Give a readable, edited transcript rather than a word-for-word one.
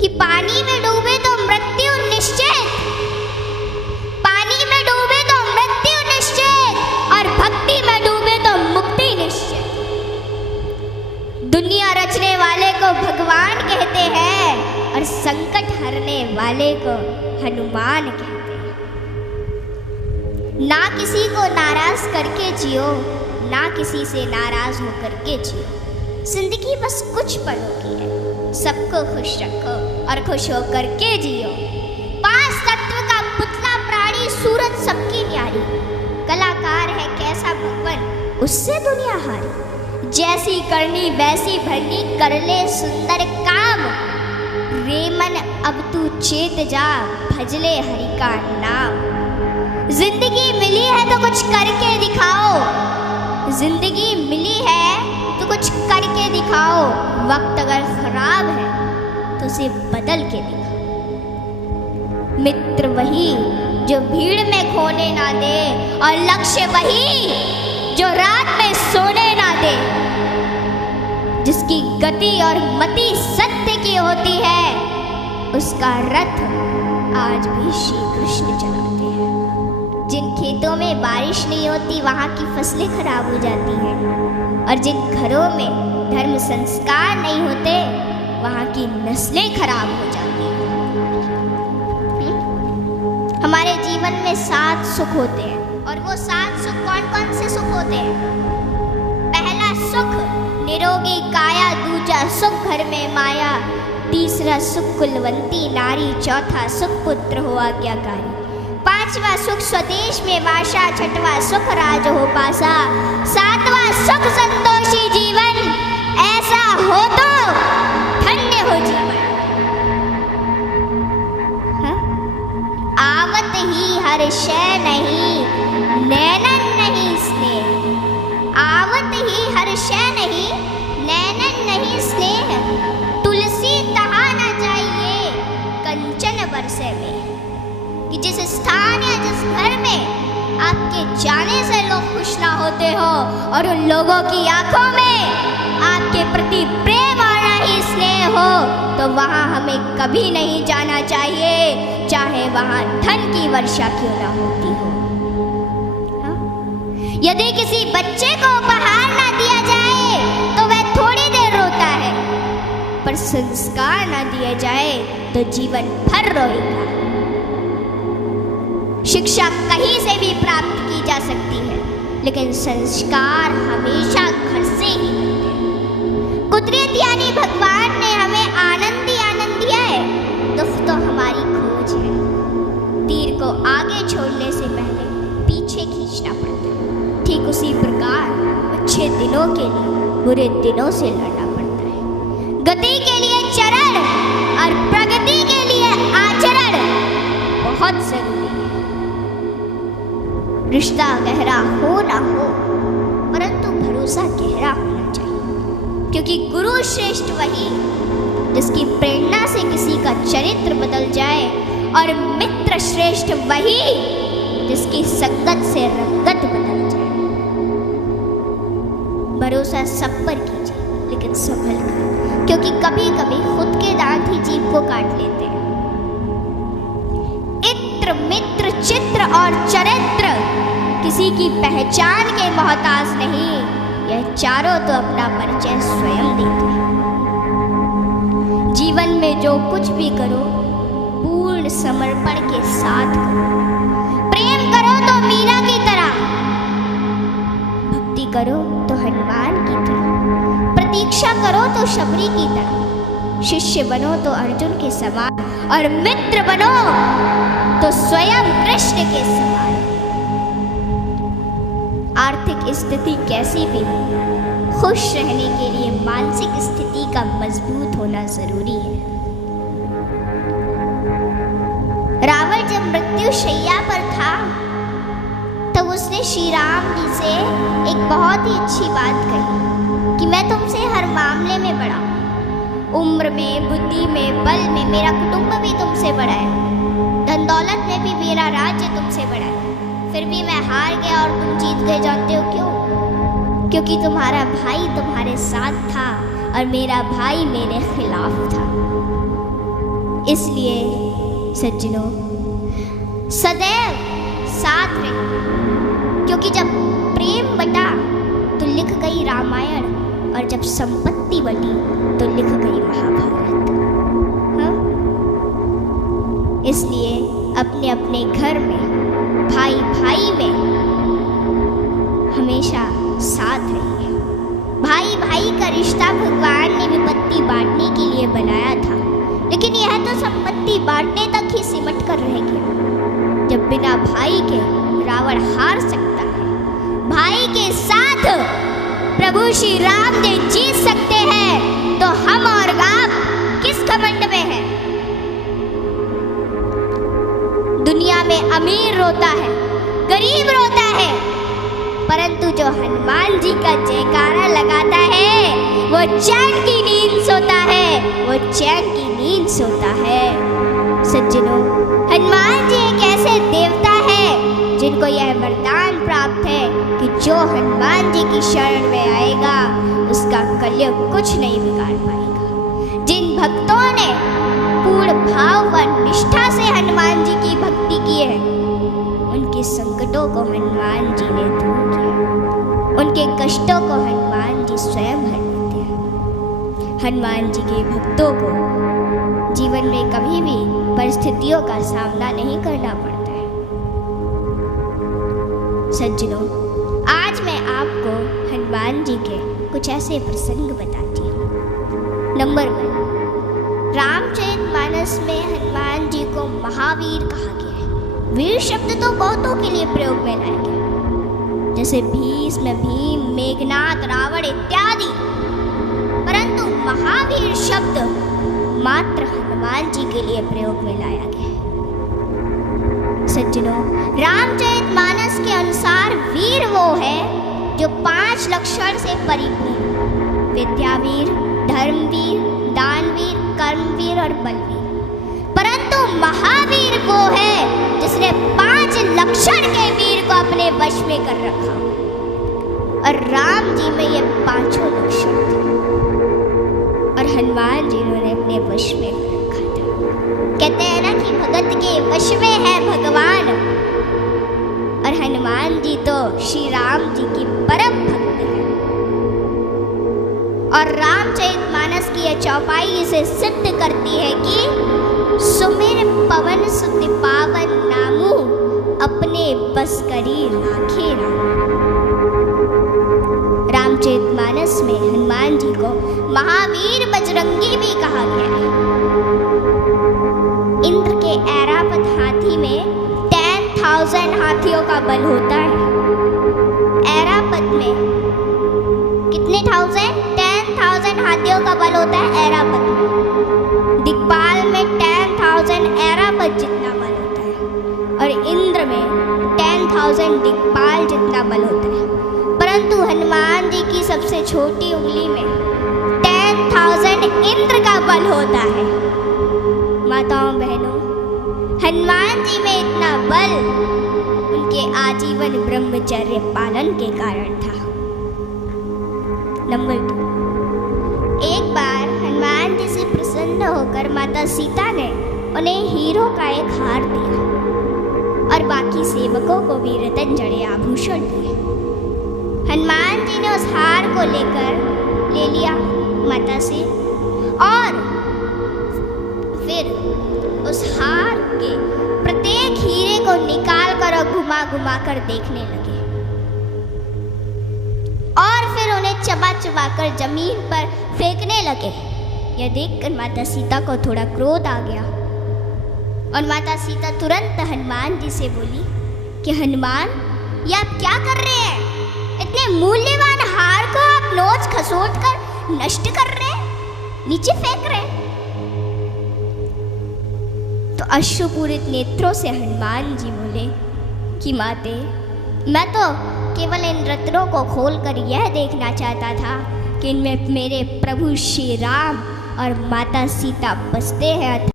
कि पानी में डूबे तो मृत्यु निश्चित, पानी में डूबे तो मृत्यु निश्चित, और भक्ति में डूबे तो मुक्ति निश्चित। दुनिया रचने वाले को भगवान कहते हैं और संकट हरने वाले को हनुमान कहते हैं। ना किसी को नाराज करके जियो, ना किसी से नाराज होकर के जियो। जिंदगी बस कुछ पलों की है, सबको खुश रखो और खुश होकर के जियो। पांच तत्व का पुतला प्राणी सूरत सबकी न्यारी, कलाकार है कैसा भगवन उससे दुनिया हारी। जैसी करनी वैसी भरनी कर ले सुंदर काम, रे मन अब तू चेत जा भजले हरि का नाम। जिंदगी मिली है तो कुछ करके दिखाओ, जिंदगी मिली है तो कुछ करके दिखाओ। वक्त अगर खराब है तो उसे बदल के दिखाओ। मित्र वही जो भीड़ में खोने ना दे, और लक्ष्य वही जो रात में सोने ना दे। जिसकी गति और मति सत्य की होती है, उसका रथ आज भी श्री कृष्ण चलाते हैं। जिन खेतों में बारिश नहीं होती वहाँ की फसलें खराब हो जाती हैं, और जिन घरों में धर्म संस्कार नहीं होते वहाँ की नस्लें खराब हो जाती हैं। हमारे जीवन में 7 सुख होते हैं, और वो 7 सुख कौन कौन से सुख होते हैं? पहला सुख निरोगी काया, दूजा सुख घर में माया, तीसरा सुख कुलवंती नारी, चौथा सुख पुत्र हो आज्ञाकारी, पांचवा सुख स्वदेश में वासा, छठवा सुख राज हो पासा, सातवां सुख संतोषी जीवन, ऐसा हो तो धन्य हो जीवन। आवत ही हर शय नहीं, नैनन नहीं स्नेह। आवत ही हर शय नहीं, नैनन नहीं स्नेह। तुलसी तहा न जाइए कंचन बरसे में, कि जिस स्थान या जिस घर में आपके जाने से लोग खुश ना होते हो, और उन लोगों की आंखों में आपके प्रति प्रेम और नहीं स्नेह हो, तो वहाँ हमें कभी नहीं जाना चाहिए, चाहे वहाँ धन की वर्षा क्यों ना होती हो। यदि किसी बच्चे को उपहार ना दिया जाए तो वह थोड़ी देर रोता है, पर संस्कार ना दिया जाए तो जीवन भर रोएगा। शिक्षा कहीं से भी प्राप्त की जा सकती है, लेकिन संस्कार हमेशा घर से ही मिलते हैं। कुदरत यानी भगवान ने हमें आनंद ही आनंद दिया है, दुख तो हमारी खोज है। तीर को आगे छोड़ने से पहले पीछे खींचना पड़ता है, ठीक उसी प्रकार अच्छे दिनों के लिए बुरे दिनों से लड़ना पड़ता है। गति के लिए चरण और प्रगति के लिए आचरण बहुत जरूरी है। रिश्ता गहरा हो ना हो, परंतु भरोसा गहरा होना चाहिए, क्योंकि गुरु श्रेष्ठ वही जिसकी प्रेरणा से किसी का चरित्र बदल जाए, और मित्र श्रेष्ठ वही जिसकी संगत से रंगत बदल जाए। भरोसा सब पर कीजिए, लेकिन संभल कर, क्योंकि कभी कभी खुद के दांत ही जीभ को काट लेते हैं। इत्र मित्र चित्र और चरित्र किसी की पहचान के मोहताज नहीं, यह चारों तो अपना परिचय स्वयं देते हैं। जीवन में जो कुछ भी करो पूर्ण समर्पण के साथ करो। प्रेम करो तो मीरा की तरह, भक्ति करो तो हनुमान की तरह, प्रतीक्षा करो तो शबरी की तरह, शिष्य बनो तो अर्जुन के समान, और मित्र बनो तो स्वयं कृष्ण के समान। आर्थिक स्थिति कैसी भी हो, खुश रहने के लिए मानसिक स्थिति का मजबूत होना जरूरी है। रावण जब मृत्यु शैया पर था तब उसने श्री राम जी से एक बहुत ही अच्छी बात कही कि मैं तुमसे हर मामले में बड़ा हूँ, उम्र में, बुद्धि में, बल में मेरा कुटुंब भी तुमसे बड़ा है, धन दौलत में भी मेरा राज्य तुमसे बड़ा है, फिर भी मैं हार गया और तुम जीत गए। जानते हो क्यों? क्योंकि तुम्हारा भाई तुम्हारे साथ था और मेरा भाई मेरे खिलाफ था। इसलिए सज्जनों सदैव साथ रहे, क्योंकि जब प्रेम बटा तो लिख गई रामायण, और जब संपत्ति बटी तो लिख गई महाभारत। हाँ? इसलिए अपने अपने घर में, भाई भाई में हमेशा साथ रहिए। भाई भाई का रिश्ता भगवान ने विपत्ति बांटने के लिए बनाया था, लेकिन यह तो संपत्ति बांटने तक ही सिमट कर रह गया। जब बिना भाई के रावण हार सकता है, भाई के साथ प्रभु श्री राम जी जीत सकते हैं, तो हम और आप किस घमंड में हैं? दुनिया में अमीर रोता है, गरीब रोता है, परंतु जो हनुमान जी का जयकारा लगाता है वो चैन की नींद सोता है, वो चैन की नींद सोता है। सज्जनों, हनुमान जी एक ऐसे देवता है जिनको यह वरदान प्राप्त है कि जो हनुमान जी की शरण में आएगा उसका कलयुग कुछ नहीं बिगाड़ पाएगा। जिन भक्तों ने पूर्ण भाव व निष्ठा से हनुमान जी की भक्ति की है, उनके संकटों को हनुमान जी ने दूर किया, उनके कष्टों को हनुमान जी स्वयं हर लेते हैं। हनुमान जी के भक्तों को जीवन में कभी भी परिस्थितियों का सामना नहीं करना पड़ता है। सज्जनों, आज मैं आपको हनुमान जी के कुछ ऐसे प्रसंग बताती हूँ। नंबर 1, रामचरितमानस में हनुमान जी को महावीर कहा गया है। वीर शब्द तो बहुतों के लिए प्रयोग में लाया गया, जैसे भीष्म, भीम, मेघनाद, रावण इत्यादि, परंतु महावीर शब्द मात्र हनुमान जी के लिए प्रयोग में लाया गया है। सज्जनों, रामचरितमानस के अनुसार वीर वो है जो 5 लक्षण से परिपूर्ण: विद्यावीर, धर्मवीर, दानवीर, कर्मवीर और बलवीर। परंतु महावीर वो है जिसने 5 लक्षण के वीर को अपने वश में कर रखा, और राम जी में ये 5 लक्षण थे और हनुमान जी ने अपने वश में कर रखा था। कहते हैं ना कि भगत के वश में है भगवान, और हनुमान जी तो श्री राम जी की परम भक्त है। और रामचरितमानस की यह चौपाई इसे सिद्ध करती है कि सुमिर पवन सुत पावन नामू, अपने बस करी राखे राम। रामचरितमानस में हनुमान जी को महावीर बजरंगी भी कहा गया है। इंद्र के ऐरावत हाथी में 10,000 हाथियों का बल होता है। ऐरावत में कितने 10,000 हाथियों का बल होता है ऐरावत में। दिक्पाल में 10,000 ऐरावत जितना बल होता है, और इंद्र में 10,000 दिक्पाल जितना बल होता है। परंतु हनुमान जी की सबसे छोटी उंगली में 10,000 इंद्र का बल होता है। माताओं बहनों, हनुमान जी में इतना बल उनके आजीवन ब्रह्मचर्य पालन के कारण था। नंबर 2, एक बार हनुमान जी से प्रसन्न होकर माता सीता ने उन्हें हीरो का एक हार दिया और बाकी सेवकों को भी रतन जड़े आभूषण दिए। हनुमान जी ने उस हार को ले लिया माता से, और फिर उस हार के प्रत्येक हीरे को निकाल कर और घुमा घुमा कर देखने लगे, और फिर उन्हें चबा चबा कर जमीन पर फेंकने लगे। यह देखकर माता सीता को थोड़ा क्रोध आ गया, और माता सीता तुरंत हनुमान जी से बोली कि हनुमान, ये आप क्या कर रहे हैं? इतने मूल्यवान हार को आप नोच खसोट कर नष्ट कर रहे हैं, नीचे फेंक रहे हैं। तो अश्रुपूरित नेत्रों से हनुमान जी बोले कि माते, मैं तो केवल इन रत्नों को खोलकर यह देखना चाहता था कि इनमें मेरे प्रभु श्री राम और माता सीता बसते हैं।